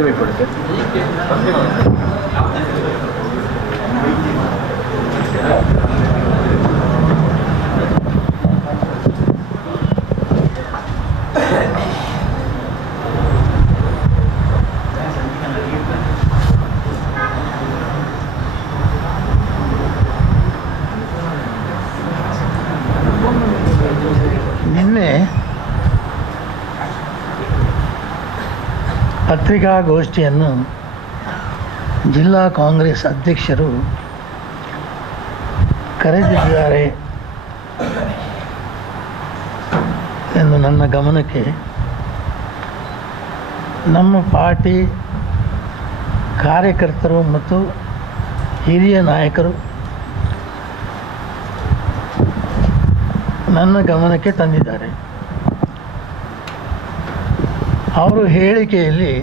ಪದವಿ ಕೊಡುತ್ತೆ. ನಿನ್ನೆ ಪತ್ರಿಕಾಗೋಷ್ಠಿಯನ್ನು ಜಿಲ್ಲಾ ಕಾಂಗ್ರೆಸ್ ಅಧ್ಯಕ್ಷರು ಕರೆದಿದ್ದಾರೆ ಎಂದು ನನ್ನ ಗಮನಕ್ಕೆ ನಮ್ಮ ಪಾರ್ಟಿ ಕಾರ್ಯಕರ್ತರು ಮತ್ತು ಹಿರಿಯ ನಾಯಕರು ನನ್ನ ಗಮನಕ್ಕೆ ತಂದಿದ್ದಾರೆ. ಅವರ ಹೇಳಿಕೆಯಲ್ಲಿ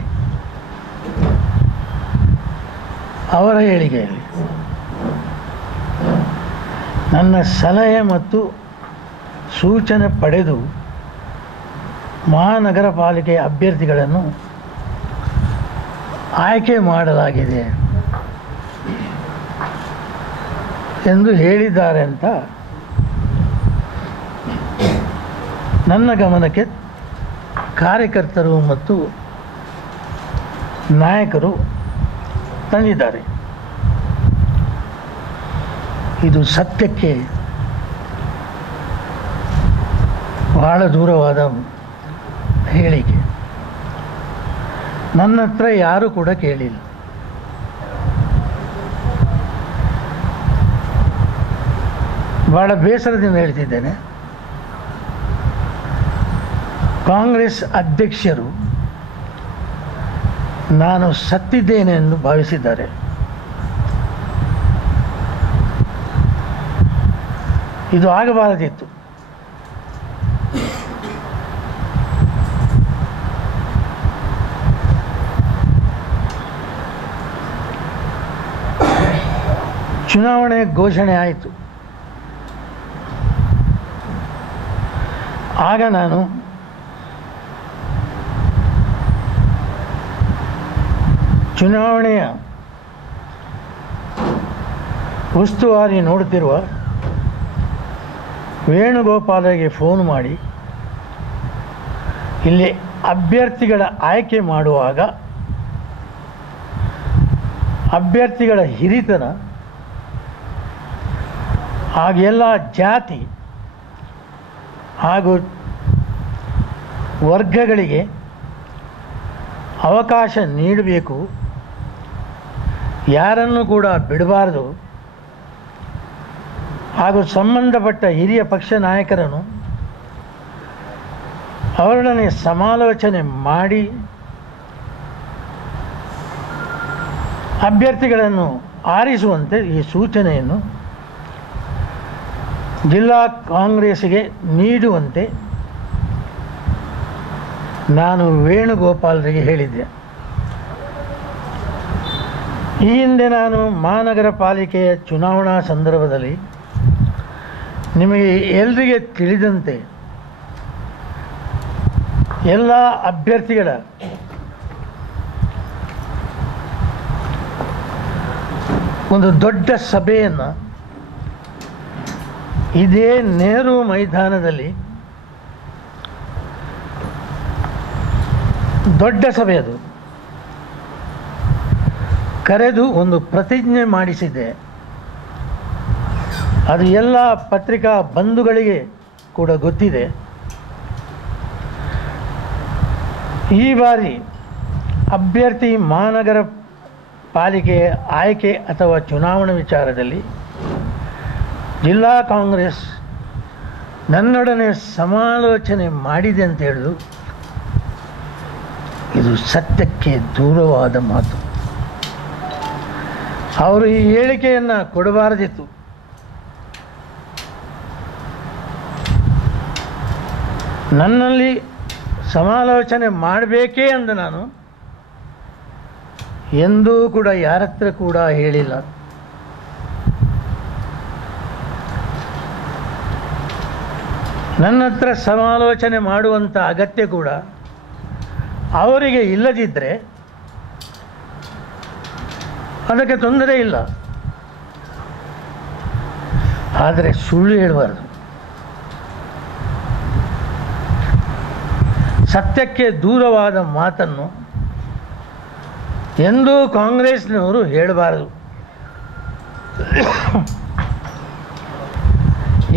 ನನ್ನ ಸಲಹೆ ಮತ್ತು ಸೂಚನೆ ಪಡೆದು ಮಹಾನಗರ ಪಾಲಿಕೆ ಅಭ್ಯರ್ಥಿಗಳನ್ನು ಆಯ್ಕೆ ಮಾಡಲಾಗಿದೆ ಎಂದು ಹೇಳಿದ್ದಾರೆ ಅಂತ ನನ್ನ ಗಮನಕ್ಕೆ ಕಾರ್ಯಕರ್ತರು ಮತ್ತು ನಾಯಕರು ತಂದಿದ್ದಾರೆ. ಇದು ಸತ್ಯಕ್ಕೆ ಬಹಳ ದೂರವಾದ ಹೇಳಿಕೆ. ನನ್ನ ಹತ್ರ ಯಾರೂ ಕೂಡ ಕೇಳಿಲ್ಲ. ಬಹಳ ಬೇಸರದಿಂದ ಹೇಳ್ತಿದ್ದೇನೆ. ಕಾಂಗ್ರೆಸ್ ಅಧ್ಯಕ್ಷರು ನಾನು ಸತ್ತಿದ್ದೇನೆ ಎಂದು ಭಾವಿಸಿದ್ದಾರೆ. ಇದು ಆಗಬಾರದಿತ್ತು. ಚುನಾವಣೆ ಘೋಷಣೆ ಆಯಿತು. ಆಗ ನಾನು ಚುನಾವಣೆಯ ಉಸ್ತುವಾರಿ ನೋಡುತ್ತಿರುವ ವೇಣುಗೋಪಾಲರಿಗೆ ಫೋನ್ ಮಾಡಿ ಇಲ್ಲಿ ಅಭ್ಯರ್ಥಿಗಳ ಆಯ್ಕೆ ಮಾಡುವಾಗ ಅಭ್ಯರ್ಥಿಗಳ ಹಿರಿತನ ಹಾಗೆಲ್ಲ ಜಾತಿ ಹಾಗೂ ವರ್ಗಗಳಿಗೆ ಅವಕಾಶ ನೀಡಬೇಕು, ಯಾರನ್ನು ಕೂಡ ಬಿಡಬಾರದು ಹಾಗೂ ಸಂಬಂಧಪಟ್ಟ ಹಿರಿಯ ಪಕ್ಷ ನಾಯಕರನ್ನು ಅವರೊಡನೆ ಸಮಾಲೋಚನೆ ಮಾಡಿ ಅಭ್ಯರ್ಥಿಗಳನ್ನು ಆರಿಸುವಂತೆ ಈ ಸೂಚನೆಯನ್ನು ಜಿಲ್ಲಾ ಕಾಂಗ್ರೆಸ್ಸಿಗೆ ನೀಡುವಂತೆ ನಾನು ವೇಣುಗೋಪಾಲರಿಗೆ ಹೇಳಿದ್ದೆ. ಈ ಹಿಂದೆ ನಾನು ಮಹಾನಗರ ಪಾಲಿಕೆಯ ಚುನಾವಣಾ ಸಂದರ್ಭದಲ್ಲಿ ನಿಮಗೆ ಎಲ್ರಿಗೆ ತಿಳಿದಂತೆ ಎಲ್ಲ ಅಭ್ಯರ್ಥಿಗಳ ಒಂದು ದೊಡ್ಡ ಸಭೆಯನ್ನು ಇದೇ ನೆಹರು ಮೈದಾನದಲ್ಲಿ, ದೊಡ್ಡ ಸಭೆ ಅದು, ಕರೆದು ಒಂದು ಪ್ರತಿಜ್ಞೆ ಮಾಡಿಸಿದ್ದೆ. ಅದು ಎಲ್ಲ ಪತ್ರಿಕಾ ಬಂಧುಗಳಿಗೆ ಕೂಡ ಗೊತ್ತಿದೆ. ಈ ಬಾರಿ ಅಭ್ಯರ್ಥಿ ಮಹಾನಗರ ಪಾಲಿಕೆ ಆಯ್ಕೆ ಅಥವಾ ಚುನಾವಣಾ ವಿಚಾರದಲ್ಲಿ ಜಿಲ್ಲಾ ಕಾಂಗ್ರೆಸ್ ನನ್ನೊಡನೆ ಸಮಾಲೋಚನೆ ಮಾಡಿದೆ ಅಂತ ಹೇಳಲು ಇದು ಸತ್ಯಕ್ಕೆ ದೂರವಾದ ಮಾತು. ಅವರು ಈ ಹೇಳಿಕೆಯನ್ನು ಕೊಡಬಾರದಿತ್ತು. ನನ್ನಲ್ಲಿ ಸಮಾಲೋಚನೆ ಮಾಡಬೇಕೇ ಅಂದ ನಾನು ಎಂದೂ ಕೂಡ ಯಾರ ಹತ್ರ ಕೂಡ ಹೇಳಿಲ್ಲ. ನನ್ನ ಹತ್ರ ಸಮಾಲೋಚನೆ ಮಾಡುವಂಥ ಅಗತ್ಯ ಕೂಡ ಅವರಿಗೆ ಇಲ್ಲದಿದ್ದರೆ ಅದಕ್ಕೆ ತೊಂದರೆ ಇಲ್ಲ. ಆದರೆ ಸುಳ್ಳು ಹೇಳಬಾರ್ದು. ಸತ್ಯಕ್ಕೆ ದೂರವಾದ ಮಾತನ್ನು ಎಂದೂ ಕಾಂಗ್ರೆಸ್ನವರು ಹೇಳಬಾರದು.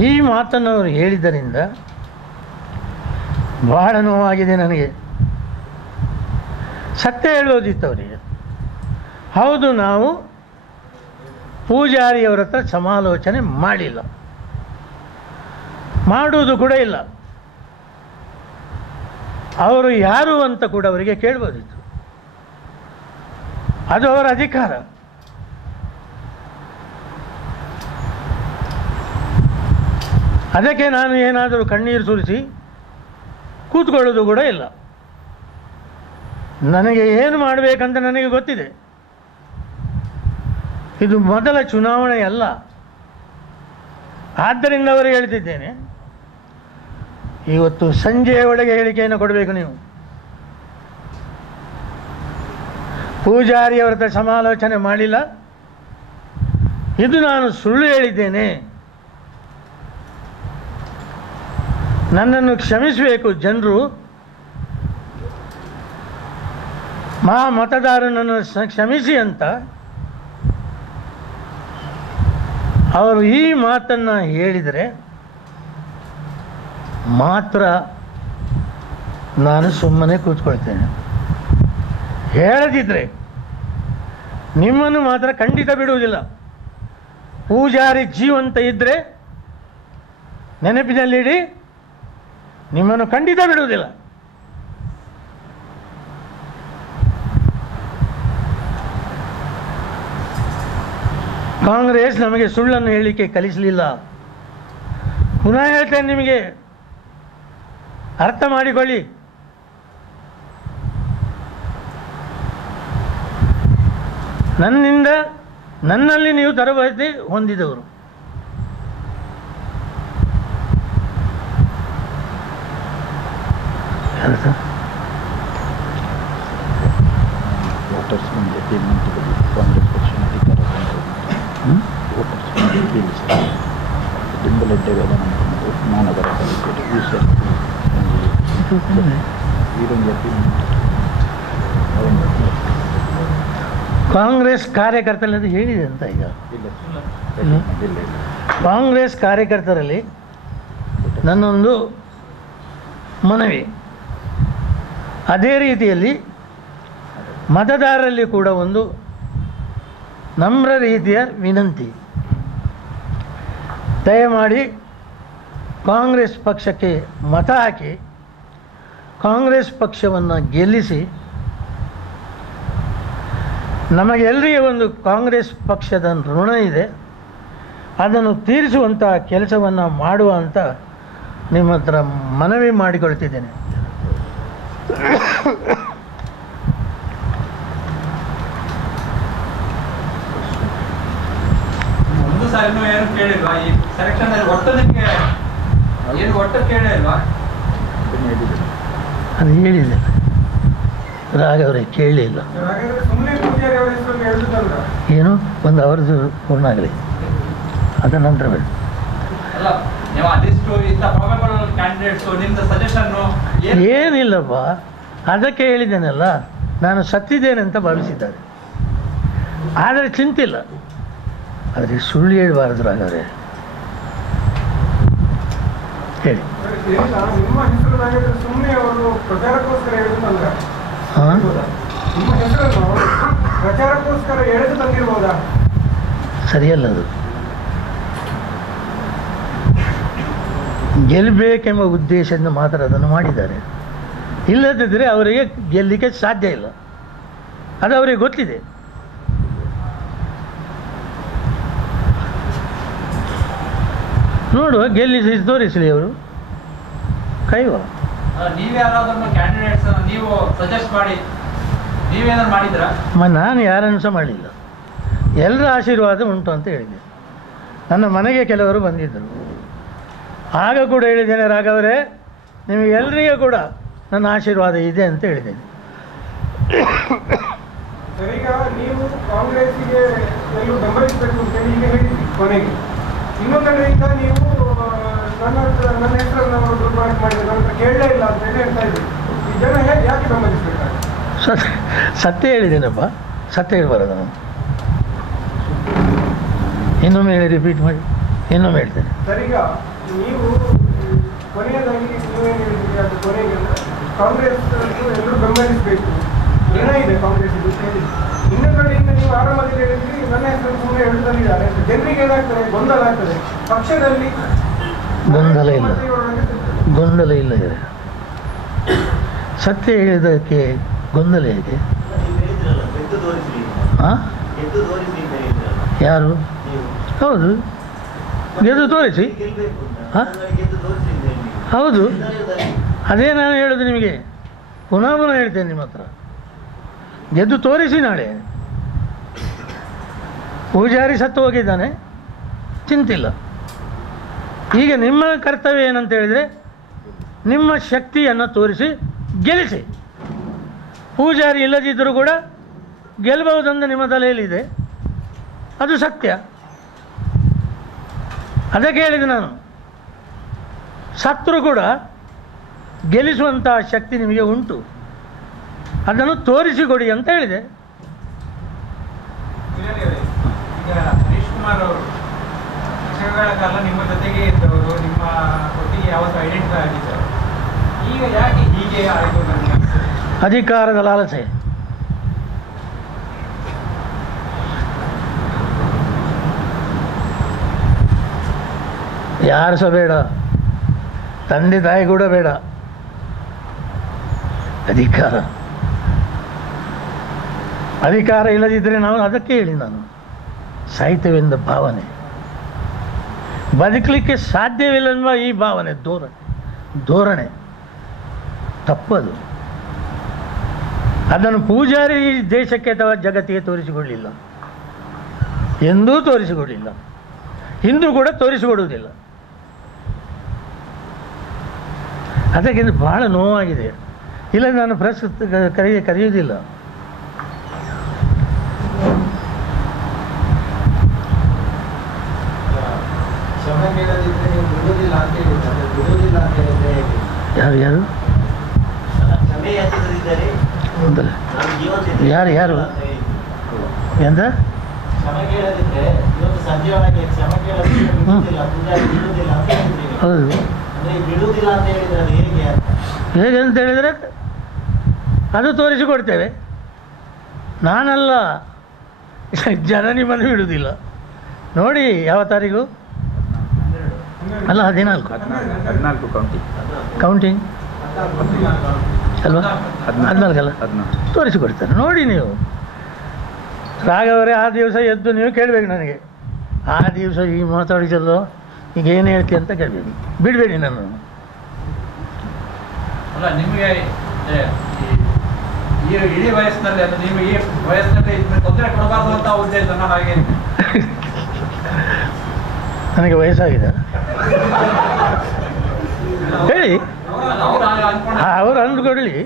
ಈ ಮಾತನ್ನು ಅವರು ಹೇಳಿದ್ದರಿಂದ ಬಹಳ ನೋವಾಗಿದೆ ನನಗೆ. ಸತ್ಯ ಹೇಳೋದಿತ್ತು ಅವರಿಗೆ. ಹೌದು, ನಾವು ಪೂಜಾರಿಯವರ ಹತ್ರ ಸಮಾಲೋಚನೆ ಮಾಡಿಲ್ಲ, ಮಾಡುವುದು ಕೂಡ ಇಲ್ಲ. ಅವರು ಯಾರು ಅಂತ ಕೂಡ ಅವರಿಗೆ ಕೇಳ್ಬೋದಿತ್ತು. ಅದು ಅವರ ಅಧಿಕಾರ. ಅದಕ್ಕೆ ನಾನು ಏನಾದರೂ ಕಣ್ಣೀರು ಸುರಿಸಿ ಕೂತ್ಕೊಳ್ಳೋದು ಕೂಡ ಇಲ್ಲ. ನನಗೆ ಏನು ಮಾಡಬೇಕಂತ ನನಗೆ ಗೊತ್ತಿದೆ. ಇದು ಮೊದಲ ಚುನಾವಣೆ ಅಲ್ಲ. ಆದ್ದರಿಂದ ಅವರಿಗೆ ಹೇಳ್ತಿದ್ದೇನೆ, ಇವತ್ತು ಸಂಜೆಯ ಒಳಗೆ ಹೇಳಿಕೆಯನ್ನು ಕೊಡಬೇಕು ನೀವು. ಪೂಜಾರಿಯವರ ಹತ್ರ ಸಮಾಲೋಚನೆ ಮಾಡಿಲ್ಲ, ಇದು ನಾನು ಸುಳ್ಳು ಹೇಳಿದ್ದೇನೆ, ನನ್ನನ್ನು ಕ್ಷಮಿಸಬೇಕು ಜನರು, ಮತದಾರನನ್ನು ಕ್ಷಮಿಸಿ ಅಂತ ಅವರು ಈ ಮಾತನ್ನು ಹೇಳಿದರೆ ಮಾತ್ರ ನಾನು ಸುಮ್ಮನೆ ಕೂತ್ಕೊಳ್ತೇನೆ. ಹೇಳದಿದ್ದರೆ ನಿಮ್ಮನ್ನು ಮಾತ್ರ ಖಂಡಿತ ಬಿಡುವುದಿಲ್ಲ. ಪೂಜಾರಿ ಜೀವಂತ ಇದ್ದರೆ ನೆನಪಿನಲ್ಲಿಡಿ, ನಿಮ್ಮನ್ನು ಖಂಡಿತ ಬಿಡುವುದಿಲ್ಲ. ಕಾಂಗ್ರೆಸ್ ನಮಗೆ ಸುಳ್ಳನ್ನು ಹೇಳಲಿಕ್ಕೆ ಕಲಿಸಲಿಲ್ಲ. ಪುನಃ ಹೇಳ್ತೇನೆ, ನಿಮಗೆ ಅರ್ಥ ಮಾಡಿಕೊಳ್ಳಿ. ನನ್ನಲ್ಲಿ ನೀವು ತರಬೇತಿ ಹೊಂದಿದವರು. ಕಾಂಗ್ರೆಸ್ ಕಾರ್ಯಕರ್ತರಲ್ಲಿ ಹೇಳಿದೆ ಅಂತ ಈಗ ಕಾಂಗ್ರೆಸ್ ಕಾರ್ಯಕರ್ತರಲ್ಲಿ ನನ್ನೊಂದು ಮನವಿ, ಅದೇ ರೀತಿಯಲ್ಲಿ ಮತದಾರರಲ್ಲಿ ಕೂಡ ಒಂದು ನಮ್ರ ರೀತಿಯ ವಿನಂತಿ. ದಯಮಾಡಿ ಕಾಂಗ್ರೆಸ್ ಪಕ್ಷಕ್ಕೆ ಮತ ಹಾಕಿ, ಕಾಂಗ್ರೆಸ್ ಪಕ್ಷವನ್ನು ಗೆಲ್ಲಿಸಿ, ನಮಗೆಲ್ಲರಿಗೆ ಒಂದು ಕಾಂಗ್ರೆಸ್ ಪಕ್ಷದ ಋಣ ಇದೆ, ಅದನ್ನು ತೀರಿಸುವಂಥ ಕೆಲಸವನ್ನು ಮಾಡುವಂಥ ನಿಮ್ಮ ಹತ್ರ ಮನವಿ ಮಾಡಿಕೊಳ್ತಿದ್ದೇನೆ. ಒಂದು ಸಾರಿನೂ ಏನು ಕೇಳಿಲ್ವಾ ಈ ಸೆಲೆಕ್ಷನ್ ಅಲ್ಲಿ? ಒಟ್ಟು ನಿಮಗೆ ಏನು ಒಟ್ಟು ಕೇಳಿಲ್ವಾ? ಅದು ಹೇಳಿದೆ ರಾಘವರೇ, ಕೇಳಲಿಲ್ಲ. ಏನು ಒಂದು ಅವರದು ಪೂರ್ಣಾಗಲಿ, ಅದ ನಂತರ ಬೇಡ. ಏನಿಲ್ಲಪ್ಪ, ಅದಕ್ಕೆ ಹೇಳಿದ್ದೇನಲ್ಲ, ನಾನು ಸತ್ತಿದ್ದೇನೆ ಅಂತ ಭಾವಿಸಿದ್ದಾರೆ. ಆದರೆ ಚಿಂತಿಲ್ಲ, ಆದರೆ ಸುಳ್ಳು ಹೇಳಬಾರದು ರಾಘವರೇ. ಹೇಳಿ. ಸರಿಯಲ್ಲ ಅದು. ಗೆಲ್ಲಬೇಕೆಂಬ ಉದ್ದೇಶದಿಂದ ಮಾತ್ರ ಅದನ್ನು ಮಾಡಿದ್ದಾರೆ. ಇಲ್ಲದಿದ್ದರೆ ಅವರಿಗೆ ಗೆಲ್ಲಲಿಕ್ಕೆ ಸಾಧ್ಯ ಇಲ್ಲ, ಅದು ಅವರಿಗೆ ಗೊತ್ತಿದೆ. ನೋಡುವ, ಗೆಲ್ಲಿಸಿ ತೋರಿಸಲಿ ಅವರು ಕೈವ. ನಾನು ಯಾರನ್ನು ಸಹ ಮಾಡಲಿಲ್ಲ, ಎಲ್ಲರ ಆಶೀರ್ವಾದ ಉಂಟು ಅಂತ ಹೇಳಿದೆ. ನನ್ನ ಮನೆಗೆ ಕೆಲವರು ಬಂದಿದ್ದರು, ಆಗ ಕೂಡ ಹೇಳಿದ್ದೇನೆ, ರಾಘವರೇ ನಿಮಗೆಲ್ಲರಿಗೂ ಕೂಡ ನನ್ನ ಆಶೀರ್ವಾದ ಇದೆ ಅಂತ ಹೇಳಿದ್ದೇನೆ. ಸರ್, ಈಗ ನೀವು ಕಾಂಗ್ರೆಸ್ಸಿಗೆ ಎಲ್ಲೂ ಬೆಂಬಲಿಸಬೇಕು ಅಂತೇಳಿ ಈಗ ಹೇಳಿದ್ರಿ ಕೊನೆಗೆ. ಇನ್ನೊಂದು ಕಡೆಯಿಂದ ನೀವು ನನ್ನ ಹೆಸರನ್ನು ಅವರು ದುರ್ಬಳಕೆ ಮಾಡಿದ್ರು, ನನ್ನ ಹತ್ರ ಕೇಳಲೇ ಇಲ್ಲ ಅಂತ ಹೇಳಿ ಹೇಳ್ತಾ ಇದ್ರಿ. ಈ ಜನ ಯಾಕೆ ಬೆಂಬಲಿಸಬೇಕಾಗುತ್ತೆ? ಸತ್ಯ ಹೇಳಿದ್ದೇನಪ್ಪ, ಸತ್ಯ ಹೇಳ್ಬಾರದು ನಾನು. ಇನ್ನೊಮ್ಮೆ ಹೇಳಿ, ರಿಪೀಟ್ ಮಾಡಿ, ಇನ್ನೊಮ್ಮೆ ಹೇಳ್ತೇನೆ. ಸರ್, ಈಗ ನೀವು ಕೊನೆಯದಾಗಿ ನೀವೇನು ಹೇಳಿದ್ರಿ, ಅದು ಕೊನೆಗೆ ಕಾಂಗ್ರೆಸ್ ಎಲ್ಲರೂ ಬೆಂಬಲಿಸಬೇಕು, ಏನಾಗಿದೆ ಕಾಂಗ್ರೆಸ್ ಇದು ಹೇಳಿ. ಇನ್ನೊಂದು ಕಡೆಯಿಂದ ನೀವು ಆರಂಭದಲ್ಲಿ ಹೇಳಿದ್ರಿ ನನ್ನ ಹೆಸರು ಸುಮ್ಮನೆ ಹೇಳ್ತಿದ್ದಾರೆ, ಜನರಿಗೆ ಏನಾಗ್ತದೆ, ಗೊಂದಲ ಆಗ್ತದೆ ಪಕ್ಷದಲ್ಲಿ. ಗೊಂದಲ ಇಲ್ಲ ಇದೆ. ಸತ್ಯ ಹೇಳಿದಕ್ಕೆ ಗೊಂದಲ ಹೇಗೆ? ಯಾರು? ಹೌದು, ಗೆದ್ದು ತೋರಿಸಿ. ಹೌದು, ಅದೇ ನಾನು ಹೇಳೋದು ನಿಮಗೆ. ಪುನಃ ಹೇಳ್ತೇನೆ ನಿಮ್ಮ ಹತ್ರ, ಗೆದ್ದು ತೋರಿಸಿ. ನಾಳೆ ಪೂಜಾರಿ ಸತ್ತು ಹೋಗಿದ್ದಾನೆ, ಚಿಂತಿಲ್ಲ. ಈಗ ನಿಮ್ಮ ಕರ್ತವ್ಯ ಏನಂತ ಹೇಳಿದರೆ, ನಿಮ್ಮ ಶಕ್ತಿಯನ್ನು ತೋರಿಸಿ ಗೆಲ್ಲಿಸಿ. ಪೂಜಾರಿ ಇಲ್ಲದಿದ್ದರೂ ಕೂಡ ಗೆಲ್ಲಬಹುದಂತ ನಿಮ್ಮ ತಲೆಯಲ್ಲಿದೆ, ಅದು ಸತ್ಯ. ಅದಕ್ಕೆ ಹೇಳಿದೆ ನಾನು, ಸತ್ರು ಕೂಡ ಗೆಲ್ಲಿಸುವಂಥ ಶಕ್ತಿ ನಿಮಗೆ ಉಂಟು, ಅದನ್ನು ತೋರಿಸಿಕೊಡಿ ಅಂತ ಹೇಳಿದೆ. ಈಗ ಹರೀಶ್ ಕುಮಾರ್ ಅವರು ವರ್ಷಗಳ ಕಾಲ ನಿಮ್ಮ ಜೊತೆಗೆ ಇದ್ದವರು, ನಿಮ್ಮ ಒಟ್ಟಿಗೆ ಯಾವತ್ತು ಐಡೆಂಟಿಫೈ ಆಗಿದ್ದರು. ಈಗ ಯಾಕೆ ಹೀಗೆ ಆಯಿತು? ನನಗೆ ಅಧಿಕಾರದ ಲಾಲಸೆ. ಯಾರು ಸಹ ಬೇಡ, ತಂದೆ ತಾಯಿ ಕೂಡ ಬೇಡ, ಅಧಿಕಾರ ಇಲ್ಲದಿದ್ದರೆ ನಾವು ಅದಕ್ಕೆ ಹೇಳಿ ನಾನು ಸಾಹಿತ್ಯವೆಂದ ಭಾವನೆ, ಬದುಕಲಿಕ್ಕೆ ಸಾಧ್ಯವಿಲ್ಲ ಈ ಭಾವನೆ, ಧೋರಣೆ ತಪ್ಪದು. ಅದನ್ನು ಪೂಜಾರಿ ಈ ದೇಶಕ್ಕೆ ಅಥವಾ ಜಗತ್ತಿಗೆ ತೋರಿಸಿಕೊಳ್ಳಿಲ್ಲ, ಎಂದೂ ತೋರಿಸಿಕೊಳ್ಳಿಲ್ಲ, ಇಂದು ಕೂಡ ತೋರಿಸಿಕೊಡುವುದಿಲ್ಲ. ಅದಕ್ಕೆ ಇದು ಬಹಳ ನೋವಾಗಿದೆ. ಇಲ್ಲ, ನಾನು ಪ್ರೆಸ್ ಕರೆಯುವುದಿಲ್ಲ. ಯಾರು ಯಾರು ಯಾರು ಯಾರು ಎಂದ? ಹೌದು, ಹೇಗೆ ಅಂತ ಹೇಳಿದರೆ ಅದು ತೋರಿಸಿಕೊಡ್ತೇವೆ. ನಾನಲ್ಲ, ಜನ ನಿಮ್ಮನ್ನು ಬಿಡುವುದಿಲ್ಲ. ನೋಡಿ, ಯಾವ ತಾರೀಕು? ಅಲ್ಲ, 14 ಕೌಂಟಿಂಗ್ ಅಲ್ವಾ? 14 ಅಲ್ಲ, ತೋರಿಸಿಕೊಡ್ತಾರೆ. ನೋಡಿ ನೀವು, ರಾಘವರೇ, ಆ ದಿವಸ ಎದ್ದು ನೀವು ಕೇಳಬೇಕು ನನಗೆ, ಆ ದಿವಸ ಈ ಮಾತಾಡಿಸಲು ಈಗ ಏನು ಹೇಳ್ತೀಯ ಅಂತ ಕೇಳಬೇಕು, ಬಿಡಬೇಡಿ ನಾನು. ಅಲ್ಲ, ನಿಮಗೆ ಈ ಇಡೀ ವಯಸ್ಸಿನಲ್ಲಿ, ಅದು ನೀವು ಈ ವಯಸ್ಸಿನಲ್ಲಿ ತೊಂದರೆ ಕೊಡಬಾರ್ದು ಅಂತ ಉದ್ದೇಶನ ಹಾಗೆ. ನನಗೆ ವಯಸ್ಸಾಗಿದೆ ಹೇಳಿ, ಅವರು ಅಂದ್ಕೊಳ್ಳಿ.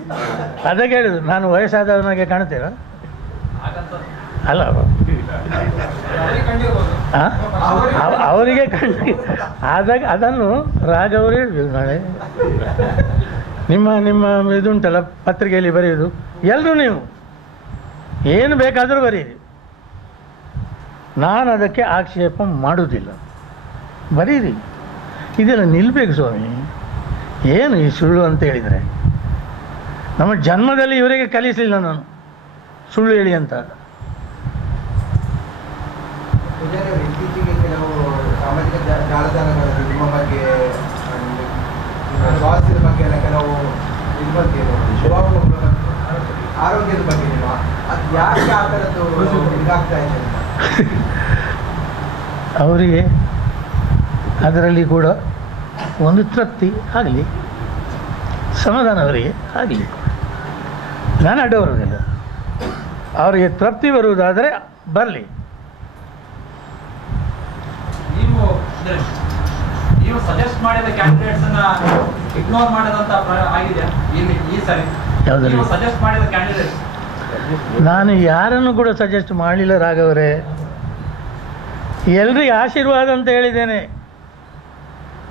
ಅದಕ್ಕೆ ಹೇಳಿದ್ರು, ನಾನು ವಯಸ್ಸಾದವನಾಗೆ ಕಾಣ್ತೀರ? ಅಲ್ಲ, ಅವರಿಗೆ ಆದಾಗ ಅದನ್ನು ರಾಘವರು ಹೇಳ್ಬೇಕು. ನಾಳೆ ನಿಮ್ಮ ಇದುಂಟಲ್ಲ, ಪತ್ರಿಕೆಯಲ್ಲಿ ಬರೆಯೋದು, ಎಲ್ಲರೂ ನೀವು ಏನು ಬೇಕಾದರೂ ಬರೀರಿ, ನಾನು ಅದಕ್ಕೆ ಆಕ್ಷೇಪ ಮಾಡುವುದಿಲ್ಲ. ಬರೀರಿ, ಇದೆಲ್ಲ ನಿಲ್ಲಬೇಕು ಸ್ವಾಮಿ. ಏನು ಈ ಸುಳ್ಳು ಅಂತ ಹೇಳಿದರೆ, ನಮ್ಮ ಜನ್ಮದಲ್ಲಿ ಇವರಿಗೆ ಕಲಿಸಲಿಲ್ಲ ನಾನು ಸುಳ್ಳು ಹೇಳಿ ಅಂತ. ಇತ್ತೀಚೆಗೆ ಕೆಲವು ಸಾಮಾಜಿಕ ಜಾಲತಾಣಗಳಲ್ಲಿ ನಿಮ್ಮ ಬಗ್ಗೆ, ಸ್ವಾಸ್ಥ್ಯದ ಬಗ್ಗೆ ಎಲ್ಲ ಕೆಲವು ಇದು ಬಗ್ಗೆ, ಆರೋಗ್ಯದ ಬಗ್ಗೆ ನೀವು ಅದು ಯಾಕೆ ಆ ಥರದ್ದು ಇದಾಗ್ತಾ ಇದೆ ಅಂತ ಅವರಿಗೆ ಅದರಲ್ಲಿ ಕೂಡ ಒಂದು ತೃಪ್ತಿ ಆಗಲಿ, ಸಮಾಧಾನ ಅವರಿಗೆ ಆಗಲಿ. ನಾನು ಅಡ್ಡ ಬರೋದಿಲ್ಲ, ಅವರಿಗೆ ತೃಪ್ತಿ ಬರುವುದಾದರೆ ಬರಲಿ. ನೀವು ಸಜೆಸ್ಟ್ ಮಾಡಿದ ಕ್ಯಾಂಡಿಡೇಟ್ಸ್ ಅನ್ನ ಇಗ್ನೋರ್ ಮಾಡೋದಂತ ಆಗಿದೆ ಈ ಸರಿ. ಯಾವುದರಲ್ಲಿ ಸಜೆಸ್ಟ್ ಮಾಡಿದ ಕ್ಯಾಂಡಿಡೇಟ್ಸ್ ನಾನು ಯಾರನ್ನು ಕೂಡ ಸಜೆಸ್ಟ್ ಮಾಡಲಿಲ್ಲ ರಾಘವರೇ. ಎಲ್ರಿಗೆ ಆಶೀರ್ವಾದ ಅಂತ ಹೇಳಿದ್ದೇನೆ.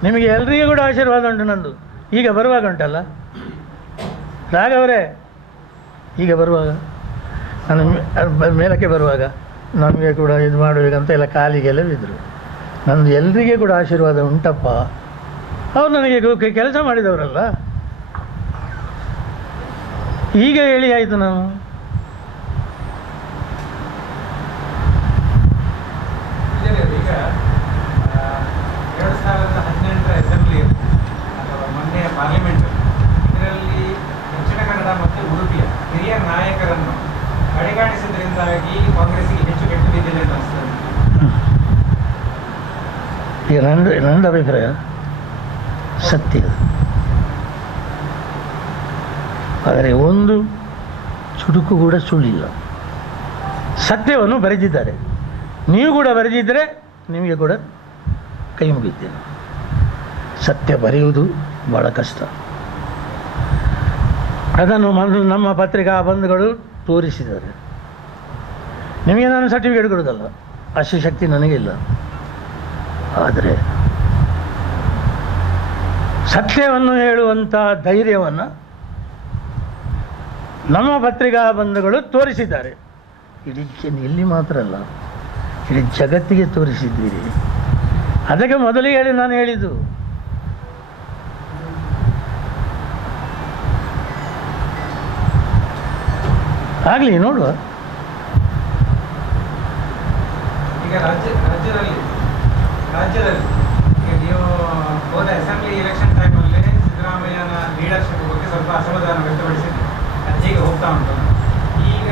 ನಿಮಗೆ ಎಲ್ರಿಗೂ ಕೂಡ ಆಶೀರ್ವಾದ ಉಂಟು ನಂದು. ಈಗ ಬರುವಾಗ ಉಂಟಲ್ಲ ರಾಘವರೇ, ಈಗ ಬರುವಾಗ ನಾನು ಮೇಲಕ್ಕೆ ಬರುವಾಗ ನಮಗೆ ಕೂಡ ಇದು ಮಾಡಬೇಕಂತ ಎಲ್ಲ ಕಾಲಿಗೆಲ್ಲ ಬಿದ್ದರು. ನಂದು ಎಲ್ರಿಗೆ ಕೂಡ ಆಶೀರ್ವಾದ ಉಂಟಪ್ಪ. ಅವ್ರು ನನಗೆ ಕೆಲಸ ಮಾಡಿದವರಲ್ಲ. ಈಗ ಹೇಳಿ ಆಯಿತು ನಾವು. ಈಗ 2018 ಅಸೆಂಬ್ಲಿ ಅಥವಾ ಮೊನ್ನೆ ಪಾರ್ಲಿಮೆಂಟ್, ಇದರಲ್ಲಿ ದಕ್ಷಿಣ ಕನ್ನಡ ಮತ್ತು ಉಡುಪಿಯ ಹಿರಿಯ ನಾಯಕರನ್ನು ಕಡೆಗಾಣಿಸಿದ್ರಿಂದಾಗಿ ಕಾಂಗ್ರೆಸ್ಗೆ ಹೆಚ್ಚು ಕೆಟ್ಟು ಬಿದ್ದಿದೆ ಅಂತ ಅನಿಸ್ತದೆ. ಈಗ ನಂದು ಅಭಿಪ್ರಾಯ ಸತ್ಯ. ಆದರೆ ಒಂದು ಚುಟುಕು ಕೂಡ ಸುಳ್ಳಿಲ್ಲ. ಸತ್ಯವನ್ನು ಬರೆದಿದ್ದಾರೆ. ನೀವು ಕೂಡ ಬರೆದಿದ್ದರೆ ನಿಮಗೆ ಕೂಡ ಕೈ ಮುಗಿದ್ದೇನೆ. ಸತ್ಯ ಬರೆಯುವುದು ಭಾಳ ಕಷ್ಟ. ಅದನ್ನು ನಮ್ಮ ಪತ್ರಿಕಾ ಬಂಧುಗಳು ತೋರಿಸಿದ್ದಾರೆ. ನಿಮಗೆ ನಾನು ಸರ್ಟಿಫಿಕೇಟ್ ಕೊಡೋದಲ್ಲ, ಅಷ್ಟು ಶಕ್ತಿ ನನಗಿಲ್ಲ. ಆದರೆ ಸತ್ಯವನ್ನು ಹೇಳುವಂಥ ಧೈರ್ಯವನ್ನು ನಮ್ಮ ಪತ್ರಿಕಾ ಬಂಧುಗಳು ತೋರಿಸಿದ್ದಾರೆ. ಇಡೀ ಇಲ್ಲಿ ಮಾತ್ರ ಅಲ್ಲ, ಇಡೀ ಜಗತ್ತಿಗೆ ತೋರಿಸಿದ್ದೀರಿ. ಅದಕ್ಕೆ ಮೊದಲಿಗೆ ಹೇಳಿ ನಾನು ಹೇಳಿದ್ದು, ಆಗಲಿ ನೋಡುವ. ಈಗ ರಾಜ್ಯದಲ್ಲಿ ಈಗ ನೀವು ಹೋದ ಅಸೆಂಬ್ಲಿ ಎಲೆಕ್ಷನ್ ಟೈಮಲ್ಲಿ ಸಿದ್ದರಾಮಯ್ಯನ ಲೀಡರ್ಶಿಪ್ ಬಗ್ಗೆ ಸ್ವಲ್ಪ ಅಸಮಾಧಾನ ವ್ಯಕ್ತಪಡಿಸಿದ್ವಿ. ಅದು ಹೇಗೆ ಹೋಗ್ತಾ ಉಂಟು. ಈಗ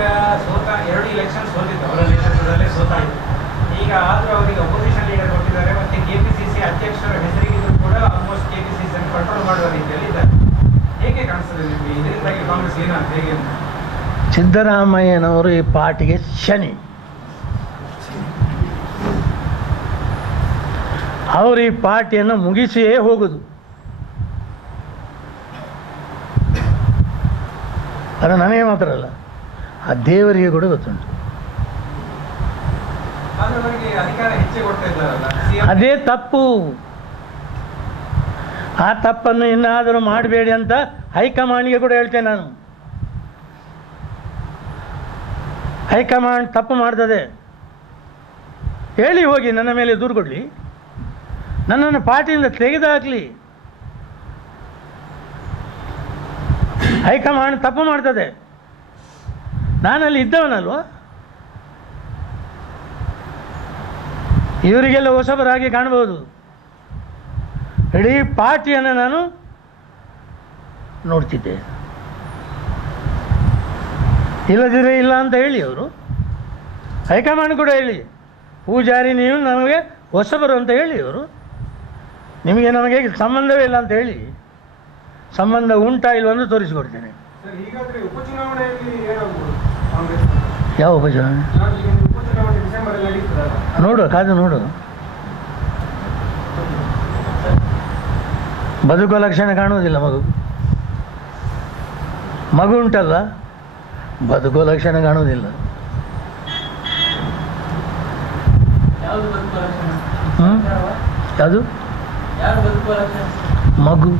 ಎರಡು ಇಲೆಕ್ಷನ್ ಸೋತಿತ್ತು, ಅವರ ನೇತೃತ್ವದಲ್ಲೇ ಸೋತಾಯಿತು. ಈಗ ಆದರೂ ಅವರಿಗೆ ಅಪೋಸಿಷನ್ ಲೀಡರ್ ಕೊಟ್ಟಿದ್ದಾರೆ. ಮತ್ತು KPCC ಅಧ್ಯಕ್ಷರ ಹೆಸರಿಗಿದ್ರು ಕೂಡ ಆಲ್ಮೋಸ್ಟ್ KPCC ಅನ್ನು ಕಂಟ್ರೋಲ್ ಮಾಡುವ ರೀತಿಯಲ್ಲಿ ಇದ್ದಾರೆ. ಹೇಗೆ ಕಾಣಿಸ್ತದೆ ನಿಮಗೆ ಇದರಿಂದಾಗಿ ಕಾಂಗ್ರೆಸ್ ಏನಾಗ್ತದೆ ಹೇಗೆ ಅಂತ? ಸಿದ್ದರಾಮಯ್ಯನವರು ಈ ಪಾರ್ಟಿಗೆ ಶನಿ. ಅವರು ಈ ಪಾರ್ಟಿಯನ್ನು ಮುಗಿಸಿಯೇ ಹೋಗುದು. ಅದು ನನಗೆ ಮಾತ್ರ ಅಲ್ಲ, ಆ ದೇವರಿಗೆ ಕೂಡ ಗೊತ್ತುಂಟು. ಅದೇ ತಪ್ಪು. ಆ ತಪ್ಪನ್ನು ಇನ್ನಾದರೂ ಮಾಡಬೇಡಿ ಅಂತ ಹೈಕಮಾಂಡ್ಗೆ ಕೂಡ ಹೇಳ್ತೇನೆ ನಾನು. ಹೈಕಮಾಂಡ್ ತಪ್ಪು ಮಾಡ್ತದೆ ಹೇಳಿ ಹೋಗಿ, ನನ್ನ ಮೇಲೆ ದೂರು ಕೊಡಲಿ, ನನ್ನನ್ನು ಪಾರ್ಟಿಯಿಂದ ತೆಗೆದುಹಾಕಲಿ. ಹೈಕಮಾಂಡ್ ತಪ್ಪು ಮಾಡ್ತದೆ, ನಾನಲ್ಲಿ ಇದ್ದವನಲ್ವ. ಇವರಿಗೆಲ್ಲ ಹೊಸಬರಾಗಿ ಕಾಣ್ಬೋದು. ಇಡೀ ಪಾರ್ಟಿಯನ್ನು ನಾನು ನೋಡ್ತಿದ್ದೆ. ಇಲ್ಲದಿದ್ರೆ ಇಲ್ಲ ಅಂತ ಹೇಳಿ ಅವರು. ಹೈಕಮಾಂಡ್ ಕೂಡ ಹೇಳಿ, ಪೂಜಾರಿ ನೀವು ನಮಗೆ ಹೊಸಬರು ಅಂತ ಹೇಳಿ ಅವರು. ನಿಮಗೆ ನಮಗೆ ಸಂಬಂಧವೇ ಇಲ್ಲ ಅಂತ ಹೇಳಿ. ಸಂಬಂಧ ಉಂಟಾ ಇಲ್ವಂದು ತೋರಿಸಿಕೊಡ್ತೇನೆ. ಹೀಗಾದ್ರೆ ಉಪಚುನಾವಣೆಯಲ್ಲಿ ಏನಾಗ್ಬೋದು ಕಾಂಗ್ರೆಸ್? ಯಾವ ಉಪಚುನಾವಣೆ? ಉಪಚುನಾವಣೆ ಡಿಸೆಂಬರ್ ಅಲ್ಲಿ ನಡೀತದಲ್ಲ, ನೋಡು, ಕಾದು ನೋಡು. ಬದುಕುವ ಲಕ್ಷಣ ಕಾಣುವುದಿಲ್ಲ ಮಗು ಉಂಟಲ್ಲ, ಬದುಕುವ ಲಕ್ಷಣ ಕಾಣುವುದಿಲ್ಲ. ಯಾವುದು ಮಗು?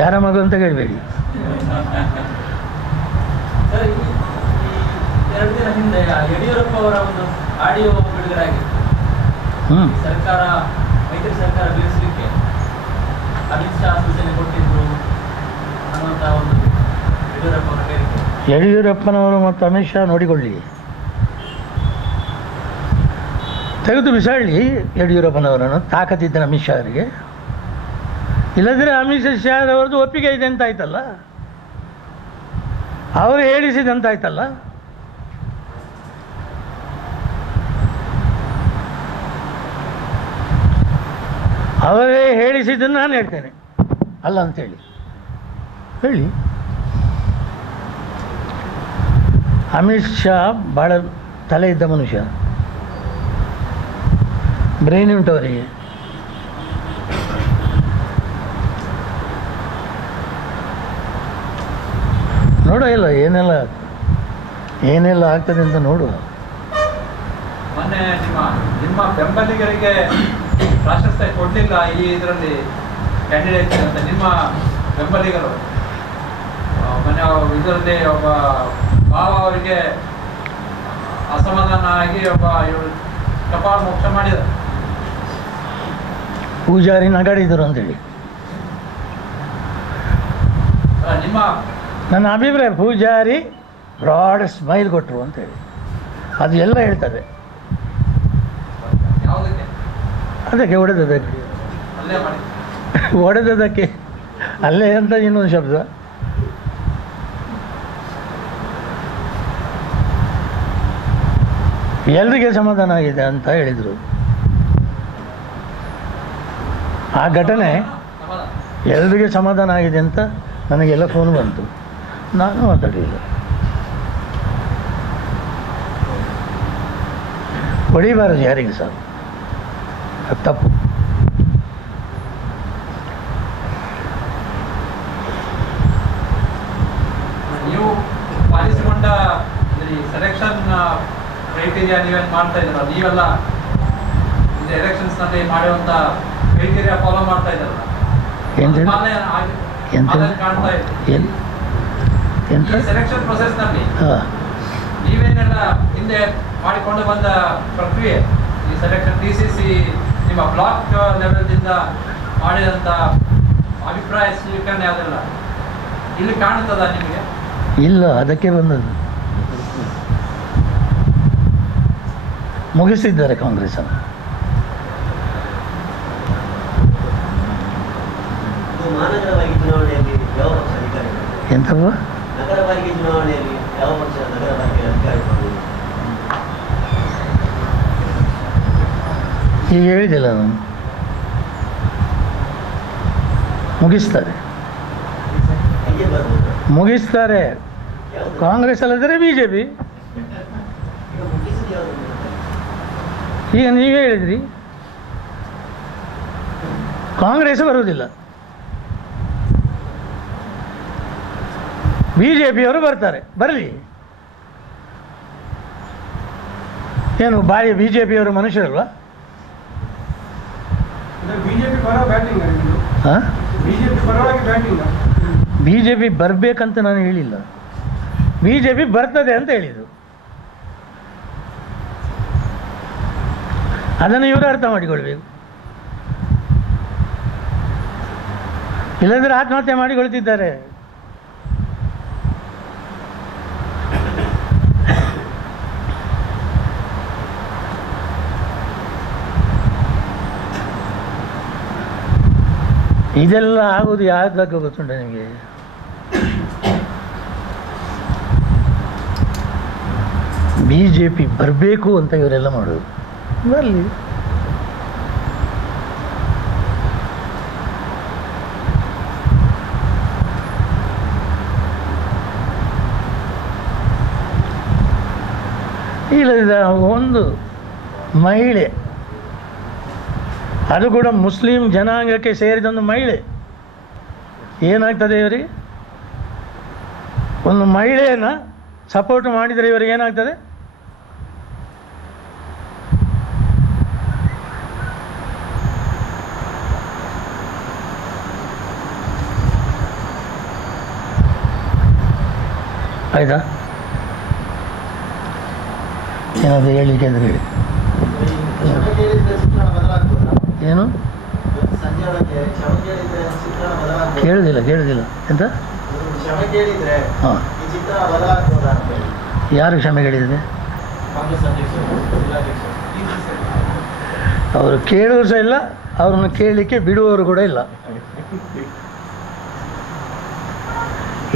ಯಾರ ಮಗು ಅಂತ ಕೇಳಬೇಡಿ. ಎರಡು ದಿನ ಹಿಂದೆ ಯಡಿಯೂರಪ್ಪ ಅವರ ಒಂದು ಆಡಿಯೋ ಬಿಡುಗಡೆ ಆಗಿತ್ತು. ಸರ್ಕಾರ ಮೈತ್ರಿ ಸರ್ಕಾರ ಬೀಳಿಸಲಿಕ್ಕೆ ಅಮಿತ್ ಶಾ ಸೂಚನೆ ಕೊಟ್ಟಿದ್ರು ಅನ್ನುವಂಥ ಒಂದು ಯಡಿಯೂರಪ್ಪನ ಹೇಳಿಕೆ. ಯಡಿಯೂರಪ್ಪನವರು ಮತ್ತು ಅಮಿತ್ ಶಾ ನೋಡಿಕೊಳ್ಳಿ, ತೆಗೆದು ಬಿಸಾಡಲಿ ಯಡಿಯೂರಪ್ಪನವರನ್ನು. ತಾಕತ್ತಿದ್ದ ಅಮಿತ್ ಶಾ ಅವರಿಗೆ. ಇಲ್ಲದ್ರೆ ಅಮಿತ್ ಶಾ ಅವರದ್ದು ಒಪ್ಪಿಗೆ ಇದೆ ಅಂತ ಆಯ್ತಲ್ಲ, ಅವರು ಹೇಳಿಸಿದಂತ ಆಯ್ತಲ್ಲ. ಅವರೇ ಹೇಳಿಸಿದ್ದನ್ನು ನಾನು ಹೇಳ್ತೇನೆ ಅಲ್ಲ ಅಂತೇಳಿ ಹೇಳಿ. ಅಮಿತ್ ಶಾ ಭಾಳ ತಲೆ ಇದ್ದ ಮನುಷ್ಯ, ಬ್ರೈನ್ ಉಂಟು ಅವರಿಗೆ. ನೋಡುವ ಇಲ್ಲ ಏನೆಲ್ಲ ಆಗ್ತದೆ ಅಂತ ನೋಡುವ. ಮೊನ್ನೆ ನಿಮ್ಮ ಬೆಂಬಲಿಗರಿಗೆ ಪ್ರಾಶಸ್ತ್ಯ ಕೊಡಲಿಲ್ಲ ಈ ಇದರಲ್ಲಿ ಕ್ಯಾಂಡಿಡೇಟ್ ಅಂತ ನಿಮ್ಮ ಬೆಂಬಲಿಗರು ಮೊನ್ನೆ ಇದರಲ್ಲಿ ಒಬ್ಬ ಭಾವ ಅವರಿಗೆ ಅಸಮಾಧಾನ ಆಗಿ ಒಬ್ಬ ಇವರು ಕಪಾಳ ಮೋಕ್ಷ ಮಾಡಿದ. ಪೂಜಾರಿ ನಗಾಡಿದರು ಅಂತೇಳಿ ನಿಮ್ಮ ನನ್ನ ಅಭಿಪ್ರಾಯ. ಪೂಜಾರಿ ಬ್ರಾಡ್ ಸ್ಮೈಲ್ ಕೊಟ್ಟರು ಅಂತೇಳಿ ಅದು ಎಲ್ಲ ಹೇಳ್ತದೆ. ಯಾವುದಕ್ಕೆ ಅದಕ್ಕೆ ಹೊಡೆದದಕ್ಕೆ ಅಲ್ಲೇ ಮಾಡಿ ಹೊಡೆದದಕ್ಕೆ ಅಲ್ಲೇ ಅಂತ ಇನ್ನೊಂದು ಶಬ್ದ. ಎಲ್ರಿಗೆ ಸಮಾಧಾನ ಆಗಿದೆ ಅಂತ ಹೇಳಿದರು. ಆ ಘಟನೆ ಎಲ್ರಿಗೆ ಸಮಾಧಾನ ಆಗಿದೆ ಅಂತ ನನಗೆಲ್ಲ ಫೋನ್ ಬಂತು. ನಾನು ಮಾತಾಡಲಿಲ್ಲ. ಹೊಡಿಬಾರದು ಯಾರಿಗೆ ಸಹ, ಅದು ತಪ್ಪು. ನೀವು ಪಾಲಿಸಿಕೊಂಡ ಸೆಲೆಕ್ಷನ್ ಕ್ರೈಟೀರಿಯಾ ನೀವೇನು ಮಾಡ್ತಾ ಇದ್ದೀರ, ನೀವೆಲ್ಲ ಇದು ಎಲೆಕ್ಷನ್ಸ್ನಲ್ಲಿ ಮಾಡುವಂಥ ಕ್ರೈಟೀರಿಯಾ ಫಾಲೋ ಮಾಡ್ತಾ ಇದ್ದಾರಲ್ಲ, ಕಾಣ್ತಾ ಇದೆ. ಎಂತ ಸೆಲೆಕ್ಷನ್ ಪ್ರೊಸೆಸ್ನಲ್ಲಿ ಹಾಂ ನೀವೇನೆಲ್ಲ ಹಿಂದೆ ಮಾಡಿಕೊಂಡು ಬಂದ ಪ್ರಕ್ರಿಯೆ, ಈ ಸೆಲೆಕ್ಷನ್ TCC ನಿಮ್ಮ ಬ್ಲಾಕ್ ಲೆವೆಲ್ದಿಂದ ಮಾಡಿದಂಥ ಅಭಿಪ್ರಾಯ ಸ್ವೀಕರಣೆ ಅದೆಲ್ಲ ಇಲ್ಲಿ ಕಾಣುತ್ತದ ನಿಮಗೆ? ಇಲ್ಲ, ಅದಕ್ಕೆ ಬಂದದ್ದು. ಮುಗಿಸಿದ್ದಾರೆ ಕಾಂಗ್ರೆಸ್ ಅನ್ನು. ಮಹಾನಗರವಾಗಿ ಚುನಾವಣೆಯಲ್ಲಿ ಯಾವ ಪಕ್ಷ ಅಧಿಕಾರಿ? ಎಂತವ? ನಗರಪಾಲಿಕೆ ಚುನಾವಣೆಯಲ್ಲಿ ಯಾವ ಪಕ್ಷ ನಗರಪಾಲಿಕೆ ಅಧಿಕಾರಿ? ಈಗ ಹೇಳಿದಿಲ್ಲ ನಾನು. ಮುಗಿಸ್ತಾರೆ, ಹೀಗೆ ಬರ್ಬೋದು. ಮುಗಿಸ್ತಾರೆ. ಯಾವುದು? ಕಾಂಗ್ರೆಸ್ ಅಲ್ಲದ್ರೆ BJP. ಈಗ ಮುಗಿಸಿದ ಯಾವುದು? ಈಗ ನೀವೇ ಹೇಳಿದ್ರಿ ಕಾಂಗ್ರೆಸ್ ಬರುವುದಿಲ್ಲ, BJPಯವರು ಬರ್ತಾರೆ. ಬರಲಿ. ಏನು ಬಾಯಿ BJPಯವರು ಮನುಷ್ಯರಲ್ವಾ? ಬಿಜೆಪಿ ಪರ ಬ್ಯಾಟಿಂಗ್ ಹಾಂ, ಬಿಜೆಪಿ ಪರವಾಗಿ ಬ್ಯಾಟಿಂಗ್. BJP ಬರಬೇಕಂತ ನಾನು ಹೇಳಿಲ್ಲ, BJP ಬರ್ತದೆ ಅಂತ ಹೇಳಿದ್ದು. ಅದನ್ನು ಇವರು ಅರ್ಥ ಮಾಡಿಕೊಳ್ಬೇಕು. ಇಲ್ಲಂದ್ರೆ ಆತ್ಮಹತ್ಯೆ ಮಾಡಿಕೊಳ್ತಿದ್ದಾರೆ. ಇದೆಲ್ಲ ಆಗೋದು ಯಾವ್ದಕ್ಕೆ ಗೊತ್ತುಂಟ ನಿಮಗೆ? BJP ಬರಬೇಕು ಅಂತ ಇವರೆಲ್ಲ ಮಾಡೋದು. ಬರಲಿ. ಇಲ್ಲ, ಒಂದು ಮಹಿಳೆ, ಅದು ಕೂಡ ಮುಸ್ಲಿಂ ಜನಾಂಗಕ್ಕೆ ಸೇರಿದ ಮಹಿಳೆ, ಏನಾಗ್ತದೆ ಇವರಿಗೆ? ಒಂದು ಮಹಿಳೆಯನ್ನು ಸಪೋರ್ಟ್ ಮಾಡಿದರೆ ಇವರಿಗೆ ಏನಾಗ್ತದೆ? ಆಯ್ತಾ? ಏನಾದರೂ ಹೇಳಲಿಕ್ಕೆ ಅಂದರೆ ಹೇಳಿ. ಕ್ಷಮೆ ಕೇಳಿದ್ರೆ ಚಿತ್ರಣ ಬದಲಾಗ್ತದಾ? ಏನು ಸಂಜೆ ಒಳಗೆ ಕ್ಷಮೆ ಕೇಳಿದ್ರೆ ಚಿತ್ರಣ ಬದಲಾಗ್ತದೆ? ಕೇಳುದಿಲ್ಲ ಎಂತ? ಕ್ಷಮೆ ಕೇಳಿದ್ರೆ ಹಾಂ, ಈ ಚಿತ್ರಣ ಬದಲಾಗ್ತದಾ ಅಂತ ಹೇಳಿ. ಯಾರು ಕ್ಷಮೆ ಕೇಳಿದರೆ? ಕಾಂಗ್ರೆಸ್ ಅಧ್ಯಕ್ಷರು, ಜಿಲ್ಲಾಧ್ಯಕ್ಷರು. ಅವರು ಕೇಳುವುದು ಸಹ ಇಲ್ಲ, ಅವರನ್ನು ಕೇಳಲಿಕ್ಕೆ ಬಿಡುವವರು ಕೂಡ ಇಲ್ಲ.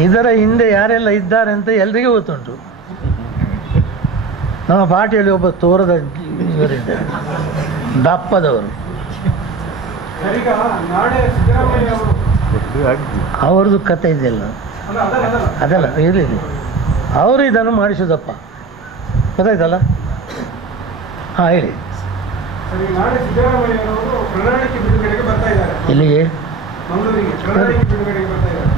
ಇದರ ಹಿಂದೆ ಯಾರೆಲ್ಲ ಇದ್ದಾರೆ ಅಂತ ಎಲ್ರಿಗೂ ಗೊತ್ತುಂಟು. ನಮ್ಮ ಪಾರ್ಟಿಯಲ್ಲಿ ಒಬ್ಬ ತೋರದ ಇವರಿದ್ದಾರೆ, ದಪ್ಪದವರು. ಈಗ ನಾಳೆ ಸಿದ್ದರಾಮಯ್ಯ ಅವರು ಅವ್ರದ್ದು ಕತೆ ಇದೆಯಲ್ಲ, ಅದಲ್ಲ ಇರಲಿ, ಅವರು ಇದನ್ನು ಮಾಡಿಸೋದಪ್ಪ, ಗೊತ್ತಾಯ್ತಲ್ಲ? ಹಾಂ, ಹೇಳಿ. ಸರಿ, ನಾಳೆ ಸಿದ್ದರಾಮಯ್ಯ ಅವರು ಪ್ರಣಾಳಿಕೆ ಬಿಡುಗಡೆಗೆ ಬರ್ತಾ ಇದ್ದಾರೆ. ಎಲ್ಲಿಗೆ? ಮಂಗಳೂರಿಗೆ ಪ್ರಣಾಳಿಕೆ ಬಿಡುಗಡೆಗೆ ಬರ್ತಾ ಇದ್ದಾರೆ.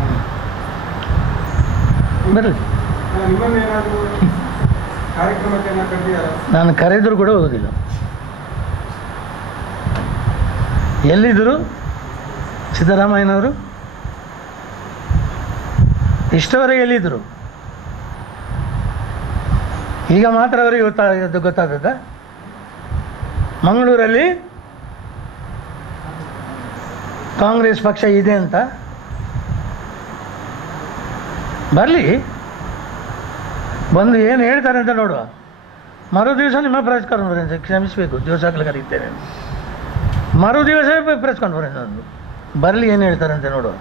ಬರಲಿ. ನಿಮ್ಮನ್ನೇನಾದರೂ ಕಾರ್ಯಕ್ರಮಕ್ಕೆ ಕರೆದಿದ್ದಾರೆ? ನಾನು ಕರೆದರೂ ಕೂಡ ಹೋಗೋದಿಲ್ಲ. ಎಲ್ಲಿದ್ದರು ಸಿದ್ದರಾಮಯ್ಯನವರು? ಇಷ್ಟವರೆಗೆ ಎಲ್ಲಿದ್ದರು? ಈಗ ಮಾತ್ರ ಅವರಿಗೆ ಗೊತ್ತಾದದ್ದ? ಮಂಗಳೂರಲ್ಲಿ ಕಾಂಗ್ರೆಸ್ ಪಕ್ಷ ಇದೆ ಅಂತ. ಬರಲಿ, ಬಂದು ಏನು ಹೇಳ್ತಾರೆ ಅಂತ ನೋಡುವ. ಮರು ದಿವಸ ನಿಮ್ಮ ಪ್ರೆಸ್ ಕಾನ್ಫರೆನ್ಸ್, ಕ್ಷಮಿಸಬೇಕು ದಿವಸ ಆಗಲು ಕರೀತೇನೆ, ಮರು ದಿವಸ ಪ್ರೆಸ್ ಕಾನ್ಫರೆನ್ಸ್ ಒಂದು ಬರಲಿ, ಏನು ಹೇಳ್ತಾರೆ ಅಂತ ನೋಡುವ.